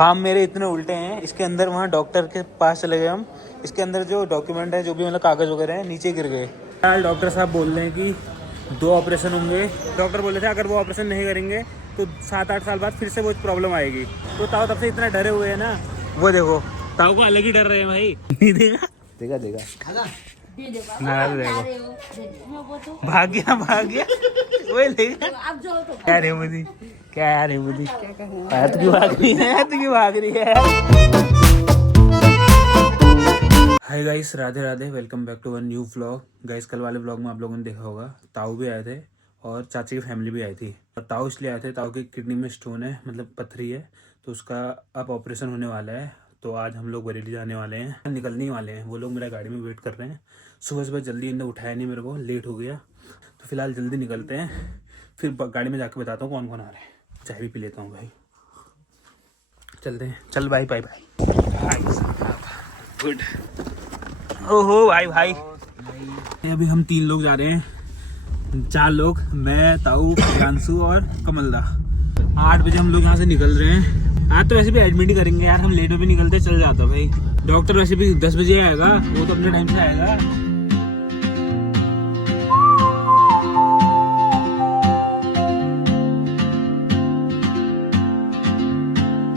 काम मेरे इतने उल्टे हैं, इसके अंदर वहाँ डॉक्टर के पास चले गए हम। इसके अंदर जो डॉक्यूमेंट है, जो भी मतलब कागज़ वगैरह हैं, नीचे गिर गए। यार डॉक्टर साहब बोल रहे हैं कि 2 ऑपरेशन होंगे। डॉक्टर बोले थे अगर वो ऑपरेशन नहीं करेंगे तो 7-8 साल बाद फिर से वो प्रॉब्लम आएगी। तो ताऊ तब से इतना डरे हुए हैं ना, वो देखो ताऊ को अलग ही डर रहे हैं भाई। नहीं देगा, देगा देगा नाराज रहेगा। भाग गया वही लेगा। क्या रे मुझे, क्या रे मुझे, तू क्यों भाग रही है, तू क्यों भाग रही है। Hi guys, Radhe Radhe, welcome back to one new vlog. Guys कल वाले व्लॉग में आप लोगों ने देखा होगा ताऊ भी आए थे और चाची की फैमिली भी आई थी। और ताऊ इसलिए आए थे, ताऊ की किडनी में स्टोन है, मतलब पथरी है, तो उसका अब ऑपरेशन होने वाला है। तो आज हम लोग बरेली जाने वाले हैं, निकलने ही वाले हैं। वो लोग मेरा गाड़ी में वेट कर रहे हैं। सुबह जल्दी इन्हें उठाया नहीं, मेरे को लेट हो गया, तो फिलहाल जल्दी निकलते हैं। फिर गाड़ी में जाके बताता हूँ कौन कौन आ रहे हैं। चाय भी पी लेता हूँ भाई, चलते हैं। चल भाई, बाय बाय। गुड। ओहो भाई अभी हम 3 लोग जा रहे हैं, 4 लोग, मैं, ताऊ, प्रियांशु और कमलदा। 8 बजे हम लोग यहाँ से निकल रहे हैं। आज तो वैसे भी एडमिट ही करेंगे यार, हम लेट में भी निकलते चल जाता भाई। डॉक्टर वैसे भी 10 बजे आएगा, वो तो अपने टाइम से आएगा।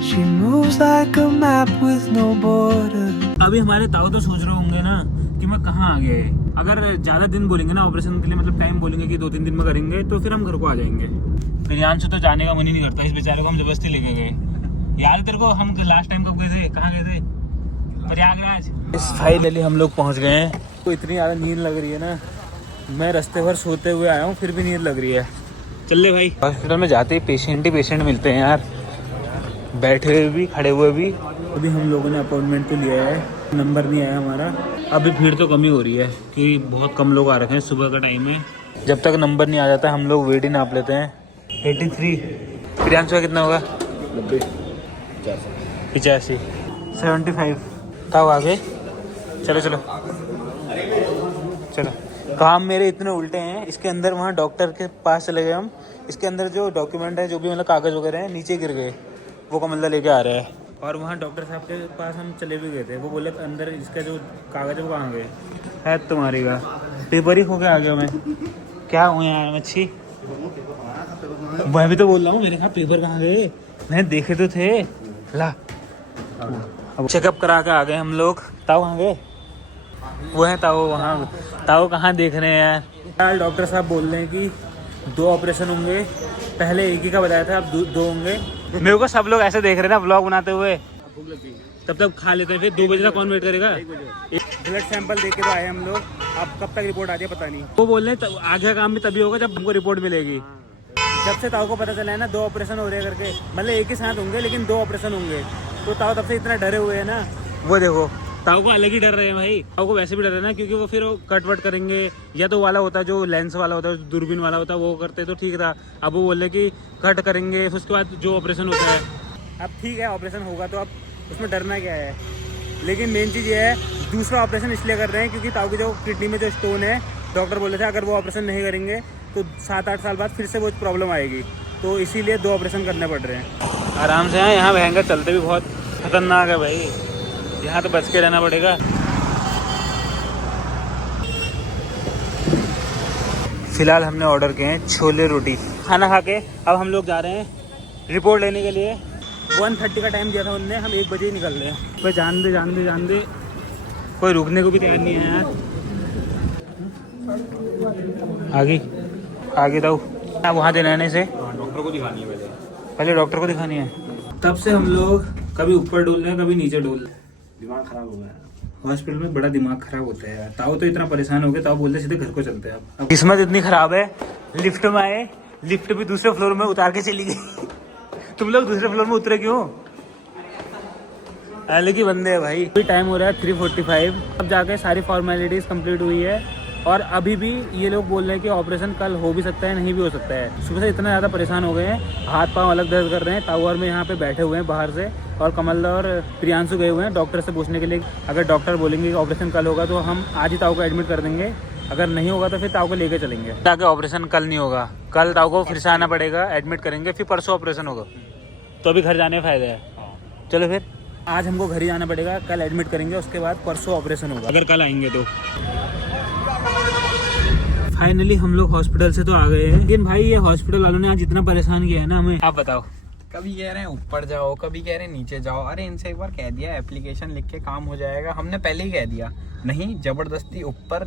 She moves like a map with no border. अभी हमारे ताऊ तो सोच रहे होंगे ना कि मैं कहाँ आ गया है। अगर ज्यादा दिन बोलेंगे ना ऑपरेशन के लिए, मतलब टाइम बोलेंगे कि 2-3 दिन में करेंगे, तो फिर हम घर को आ जाएंगे। प्रियांशु तो जाने का मन ही नहीं करता, इस बेचारे को हम जबरदस्ती लेके गए। याद तेरे को हम लास्ट टाइम कब गए थे, कहाँ गए थे? प्रयागराज। फाइनली हम लोग पहुँच गए हैं। तो इतनी ज़्यादा नींद लग रही है ना, मैं रास्ते भर सोते हुए आया हूँ, फिर भी नींद लग रही है। चल ले भाई। हॉस्पिटल में जाते ही पेशेंट ही पेशेंट मिलते हैं यार, बैठे हुए भी खड़े हुए भी। अभी हम लोगों ने अपॉइंटमेंट तो लिया है, नंबर नहीं आया हमारा। अभी भीड़ तो कम ही हो रही है क्योंकि बहुत कम लोग आ रखे हैं, सुबह का टाइम है। जब तक नंबर नहीं आ जाता हम लोग वेट ही नाप लेते हैं। 83। प्रियांशु का कितना होगा? 90, 85, 75। ताऊ आगे, चलो चलो चलो। काम मेरे इतने उल्टे हैं, इसके अंदर वहाँ डॉक्टर के पास चले गए हम। इसके अंदर जो डॉक्यूमेंट है, जो भी मतलब कागज़ वगैरह हैं, नीचे गिर गए। वो कमल्दा लेके आ रहा है। और वहाँ डॉक्टर साहब के पास हम चले भी गए थे, वो बोले अंदर इसका जो कागज़ है वो कहाँ गए है। तुम्हारी का पेपर ही खो के आ गया मैं, क्या हुआ है मच्छी। मैं भी तो बोल रहा हूँ, मेरे कहा पेपर कहाँ गए, मैंने देखे तो थे। ला अब चेकअप करा के आ गए हम लोग। ताऊ कहाँ गए? वो है ताऊ वहाँ। ताऊ कहाँ देख रहे हैं यार। डॉक्टर साहब बोल रहे हैं कि 2 ऑपरेशन होंगे, पहले एक ही का बताया था, अब 2 होंगे। मेरे को सब लोग ऐसे देख रहे हैं ना व्लॉग बनाते हुए। तब तक खा लेते हैं, फिर 2 बजे तक कौन वेट करेगा। ब्लड सैंपल दे के तो आए हम लोग, अब कब तक रिपोर्ट आती है पता नहीं। वो बोल रहे हैं आगे काम भी तभी होगा जब हमको रिपोर्ट मिलेगी। जब से ताऊ को पता चला है ना 2 ऑपरेशन हो रहे हैं करके, मतलब एक ही साथ होंगे लेकिन 2 ऑपरेशन होंगे, तो ताऊ तब से इतना डरे हुए हैं ना, वो देखो ताऊ को अलग ही डर रहे हैं भाई। ताऊ को वैसे भी डर है ना, क्योंकि वो फिर कट वट करेंगे, या तो वाला होता है जो लेंस वाला होता है, दूरबीन वाला होता है, वो करते तो ठीक था। अब वो बोले कि कट करेंगे, फिर उसके बाद जो ऑपरेशन होता है। अब ठीक है ऑपरेशन होगा तो अब उसमें डरना क्या है। लेकिन मेन चीज़ ये है, दूसरा ऑपरेशन इसलिए कर रहे हैं क्योंकि ताऊ की जो किडनी में जो स्टोन है, डॉक्टर बोले थे अगर वो ऑपरेशन नहीं करेंगे तो 7-8 साल बाद फिर से वो प्रॉब्लम आएगी, तो इसीलिए 2 ऑपरेशन करने पड़ रहे हैं। आराम से हैं, यहाँ भयंकर चलते भी बहुत खतरनाक है भाई, यहाँ तो बच के रहना पड़ेगा। फिलहाल हमने ऑर्डर किए हैं छोले रोटी। खाना खा के अब हम लोग जा रहे हैं रिपोर्ट लेने के लिए। 1:30 का टाइम दिया था उनने, हम 1 बजे ही निकल रहे हैं। कोई जान दे, कोई रुकने को भी तैयार नहीं है यार। आगे दाऊ वहाँ देने से डॉक्टर को दिखानी है, पहले डॉक्टर को दिखानी है। तब से हम लोग कभी ऊपर डोल रहे हैं, कभी नीचे डोल रहे हैं। दिमाग खराब हो गया हॉस्पिटल में, बड़ा दिमाग खराब होता है यार। ताऊ तो इतना परेशान हो गया, ताऊ बोलते सीधे घर को चलते हैं। अब किस्मत इतनी खराब है, लिफ्ट में आए, लिफ्ट भी दूसरे फ्लोर में उतार के चली गई। तुम लोग दूसरे फ्लोर में उतरे क्यों? अलग ही बंदे हैं भाई। अभी टाइम हो रहा है 3:45। अब जाके सारी फॉर्मेलिटीज कंप्लीट हुई है, और अभी भी ये लोग बोल रहे हैं कि ऑपरेशन कल हो भी सकता है, नहीं भी हो सकता है। सुबह से इतना ज़्यादा परेशान हो गए हैं, हाथ पांव अलग दर्द कर रहे हैं। ताऊ और मैं यहाँ पे बैठे हुए हैं बाहर से, और कमलदा और प्रियांशु गए हुए हैं डॉक्टर से पूछने के लिए। अगर डॉक्टर बोलेंगे कि ऑपरेशन कल होगा तो हम आज ही ताऊ को एडमिट कर देंगे, अगर नहीं होगा तो फिर ताऊ को लेके चलेंगे। ताकि ऑपरेशन कल नहीं होगा, कल ताऊ को फिर से आना पड़ेगा, एडमिट करेंगे, फिर परसों ऑपरेशन होगा, तो अभी घर जाने का फायदा है। चलो फिर आज हमको घर ही जाना पड़ेगा, कल एडमिट करेंगे, उसके बाद परसों ऑपरेशन होगा, अगर कल आएंगे तो। फाइनली हम लोग हॉस्पिटल से तो आ गए हैं, लेकिन भाई ये हॉस्पिटल वालों ने आज इतना परेशान किया है ना हमें, आप बताओ। कभी कह रहे हैं ऊपर जाओ, कभी कह रहे हैं नीचे जाओ। अरे इनसे एक बार कह दिया एप्लीकेशन लिख के काम हो जाएगा, हमने पहले ही कह दिया। नहीं, जबरदस्ती ऊपर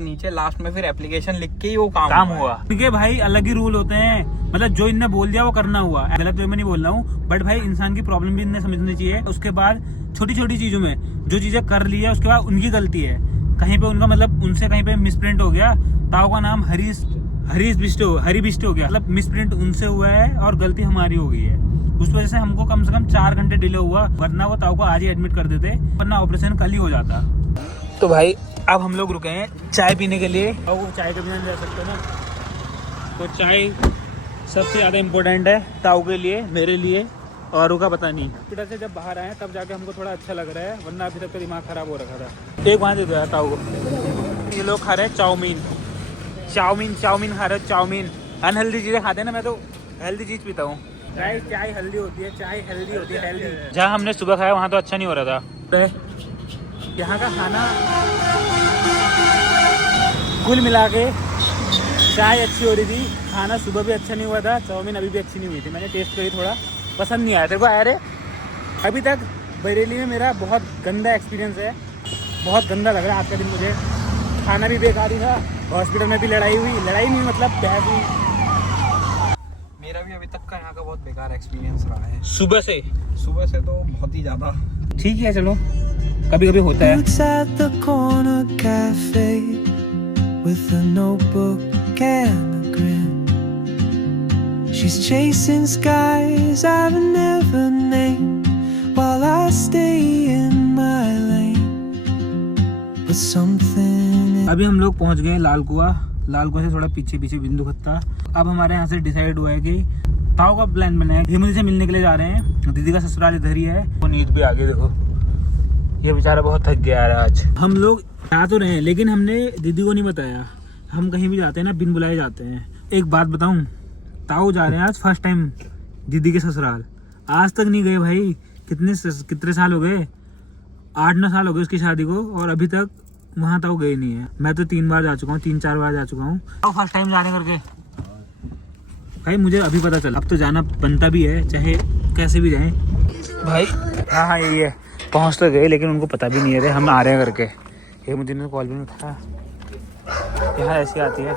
नीचे लास्ट में फिर एप्लीकेशन लिख के ही वो काम हुआ। क्योंकि भाई अलग ही रूल होते हैं, मतलब जो इनने बोल दिया वो करना हुआ। गलत वे में नहीं बोल रहा हूँ, बट भाई इंसान की प्रॉब्लम भी इन्हें समझनी चाहिए। उसके बाद छोटी छोटी चीजों में जो चीजें कर ली है उसके बाद उनकी गलती है, कहीं पे उनका मतलब उनसे कहीं पे मिसप्रिंट हो गया। ताऊ का नाम हरी बिस्टे हो गया, मतलब मिसप्रिंट उनसे हुआ है और गलती हमारी हो गई है। उस वजह से हमको कम से कम 4 घंटे डिले हुआ, वरना वो ताऊ को आज ही एडमिट कर देते, वरना ऑपरेशन कल ही हो जाता। तो भाई अब हम लोग रुके हैं चाय पीने के लिए, और वो चाय के बिना नहीं रह सकते ना, तो चाय सबसे ज़्यादा इम्पोर्टेंट है ताऊ के लिए, मेरे लिए, और का पता नहीं। हॉस्पिटल से जब बाहर आए तब जाके हमको थोड़ा अच्छा लग रहा है, वरना अभी तक तो दिमाग खराब हो रखा था। एक वहाँ दे दो ताऊ को। ये लोग खा रहे हैं चाउमीन खा रहे हैं, चाउमीन। अनहेल्दी चीज़ें खाते हैं ना, मैं तो हेल्दी चीज़ पीता हूँ। चाय हेल्दी होती है, चाय हेल्दी होती है, हेल्दी। जहाँ हमने सुबह खाया वहाँ तो अच्छा नहीं हो रहा था। यहाँ का खाना कुल मिला के चाय अच्छी हो रही थी, खाना सुबह भी अच्छा नहीं हुआ था, चाउमीन अभी भी अच्छी नहीं हुई थी। मैंने टेस्ट करी, थोड़ा पसंद नहीं आया। तेरे को आया रे? अभी तक बरेली में मेरा बहुत गंदा एक्सपीरियंस है, बहुत गंदा लग रहा है आज का दिन मुझे। खाना भी बेकार ही था, हॉस्पिटल में भी लड़ाई नहीं मतलब बहस हुई। मेरा भी अभी तक का यहाँ का बहुत बेकार एक्सपीरियंस रहा है, सुबह से तो बहुत ही ज्यादा। ठीक है चलो, कभी कभी होता है। Boots at the corner cafe with a notebook and a grin. She's chasing skies I've never named while I stay in my lane. But something. अभी हम लोग पहुंच गए लाल कुआं से थोड़ा पीछे बिंदु खत्ता। अब हमारे यहाँ से डिसाइड हुआ है कि ताऊ का प्लान बना है, हिमुदी से मिलने के लिए जा रहे हैं। दीदी का ससुराल इधर ही है। वो नींद भी आ गई, देखो ये बेचारा बहुत थक गया है आज। हम लोग जा तो रहे हैं, लेकिन हमने दीदी को नहीं बताया। हम कहीं भी जाते हैं ना, बिन बुलाए जाते हैं। एक बात बताऊं, ताऊ जा रहे हैं आज फर्स्ट टाइम दीदी के ससुराल। आज तक नहीं गए भाई, कितने साल हो गए, 8-9 साल हो गए उसकी शादी को, और अभी तक वहाँ ताऊ गए नहीं है। मैं तो 3 बार जा चुका हूँ, 3-4 बार जा चुका हूँ। फर्स्ट टाइम जाने करके भाई मुझे अभी पता चला, अब तो जाना बनता भी है, चाहे कैसे भी जाएं भाई। हाँ यही है, पहुँच तो गए, लेकिन उनको पता भी नहीं है हम आ रहे हैं करके। ये मुझे कॉल भी नहीं उठाया, यहाँ ऐसी आती है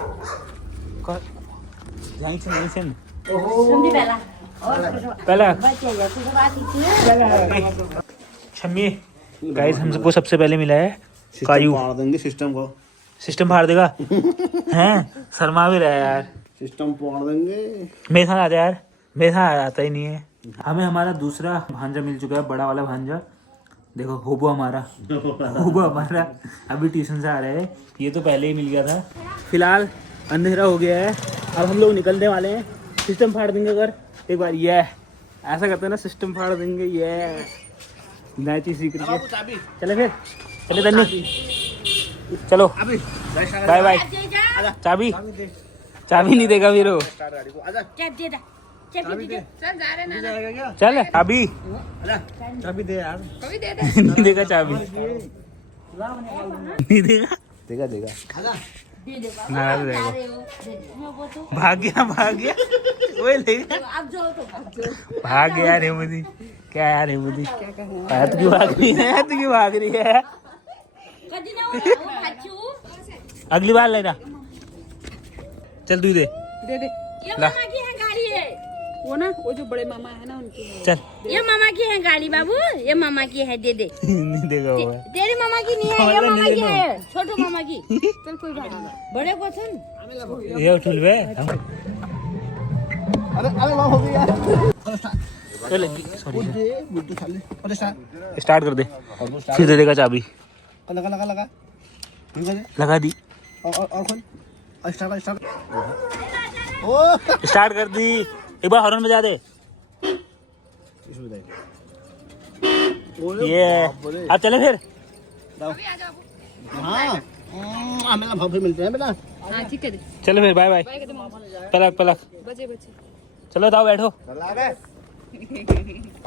शम्मी। गाइस हम सबको सबसे पहले मिला है कायू। फाड़ देंगे सिस्टम को, सिस्टम फाड़ देगा हैं, शर्मा भी रहा है यार। सिस्टम फाड़ देंगे। मेरे साथ आ जा यार, मेरे साथ आता ही नहीं है। हमें हमारा दूसरा भांजा मिल चुका है, बड़ा वाला भांजा। देखो होबो हमारा अभी ट्यूशन से आ रहे हैं। ये तो पहले ही मिल गया था। फिलहाल अंधेरा हो गया है, अब हम लोग निकलने वाले हैं। सिस्टम फाड़ देंगे अगर एक बार, ये ऐसा करते हैं ना, सिस्टम फाड़ देंगे। ये नई चीज सीख रही है। चले फिर, चले धन्य, चलो बाय बाय। चाबी नहीं देगा फिर वो। चल अभी चाबी दे यार। नहीं देगा चाबी, नहीं देगा, देगा नाराज रहेगा। भाग गया वो लेगा, भाग गया रे मुझे। क्या यार मुझे तू क्यों भाग रही है? अगली बार लेना, चल तू दे ये मामा की है गाड़ी है, वो ना, वो जो बड़े मामा है ना उनकी है। चल, ये मामा की है गाड़ी बाबू, ये मामा की है, दे दे। नहीं देगा वो। तेरी मामा की नहीं है, ये मामा की है, छोटू मामा की। चल कोई बात नहीं, बड़े को सुन, ये उठुल बे। अरे मां हो गई यार। सॉरी, बुड्ढू खाली। अरे स्टार्ट कर दे, फिर दे देगा चाबी। लगा लगा दी, और खोल। स्टार्ट स्टार्ट कर दी। एक बार हॉर्न बजा दे। ये अब चले फिर। हाँ मेरा भाव फिर मिलते हैं बेटा। हाँ ठीक है, चलो फिर, बाय बाय। पलक बचे चलो ताऊ बैठो।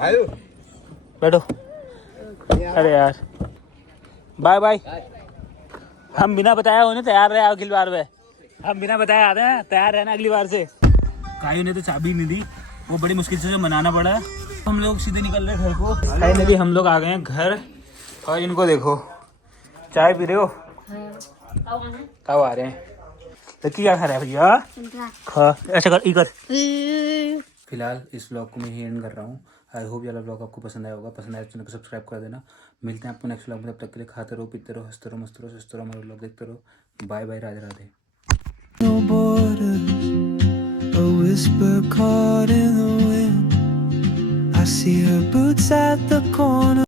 आयु बैठो। अरे यार बाय बाय। हम बिना बताया उन्हें तैयार रहे अगली बार में। हम बिना बताया आते हैं, तैयार रहना अगली बार से। कायू ने तो चाबी नहीं दी, वो बड़ी मुश्किल से मनाना पड़ा। हम लोग सीधे निकल रहे घर को। फाइनली हम लोग आ गए हैं घर और इनको देखो चाय पी रहे हो। कब आ रहे हैं लड़की क्या खा रहा है भैया? खा ऐसा कर इधर। फिलहाल इस ब्लॉग को मैं ही एंड कर रहा हूँ। आई होप ये ब्लॉग आपको पसंद आया होगा। पसंद आया तो चैनल को सब्सक्राइब कर देना। मिलते हैं आपको नेक्स्ट ब्लॉग में। तब तक के लिए खाते रहो, पीते रहो, हंसते रहो, मस्त रहो, सुस्त रहो, हमारे ब्लॉग देखते रहो। Bye bye, Radhe Radhe. No borders, a whisper caught in the wind. I see her boots at the corner.